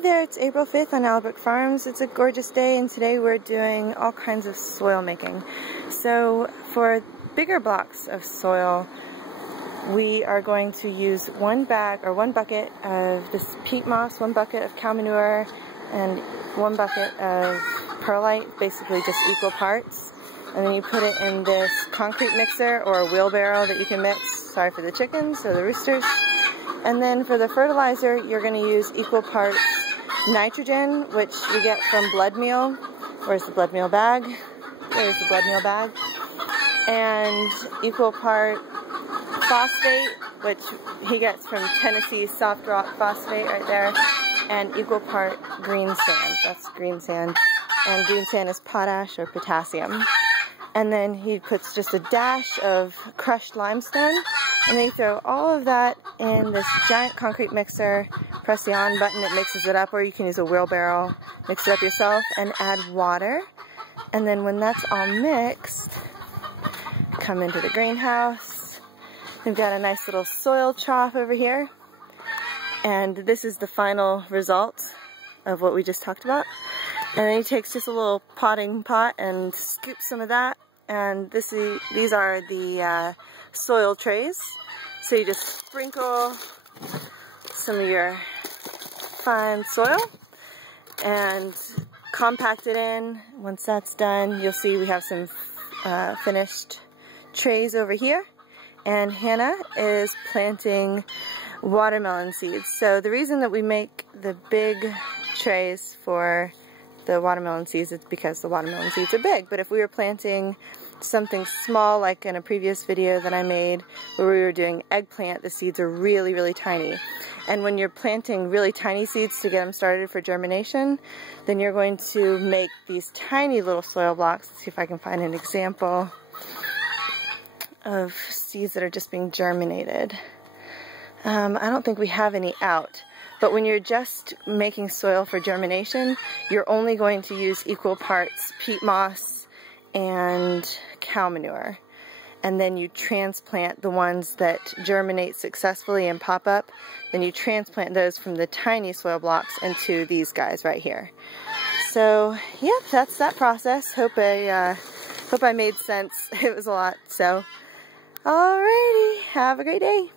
Hey there, it's April 5th on Allenbrooke Farms. It's a gorgeous day and today we're doing all kinds of soil making. So for bigger blocks of soil, we are going to use one bucket of this peat moss, one bucket of cow manure, and one bucket of perlite, basically just equal parts. And then you put it in this concrete mixer or a wheelbarrow that you can mix, sorry for the chickens or the roosters. And then for the fertilizer, you're going to use equal parts nitrogen, which we get from blood meal. Where's the blood meal bag? There's the blood meal bag. And equal part phosphate, which he gets from Tennessee Softrock Phosphate right there. And equal part green sand. That's green sand. And green sand is potash or potassium. And then he puts just a dash of crushed limestone, and then you throw all of that in this giant concrete mixer, press the on button, it mixes it up, or you can use a wheelbarrow, mix it up yourself, and add water. And then when that's all mixed, come into the greenhouse. We've got a nice little soil trough over here, and this is the final result of what we just talked about. And then he takes just a little potting pot and scoops some of that. And these are the soil trays. So you just sprinkle some of your fine soil and compact it in. Once that's done, you'll see we have some finished trays over here. And Hannah is planting watermelon seeds. So the reason that we make the big trays for the watermelon seeds is because the watermelon seeds are big. But if we were planting something small, like in a previous video that I made where we were doing eggplant, the seeds are really, really tiny. And when you're planting really tiny seeds to get them started for germination, then you're going to make these tiny little soil blocks. Let's see if I can find an example of seeds that are just being germinated. I don't think we have any out. But when you're just making soil for germination, you're only going to use equal parts peat moss and cow manure. And then you transplant the ones that germinate successfully and pop up. Then you transplant those from the tiny soil blocks into these guys right here. So, yeah, that's that process. Hope I made sense. It was a lot. So, alrighty, have a great day.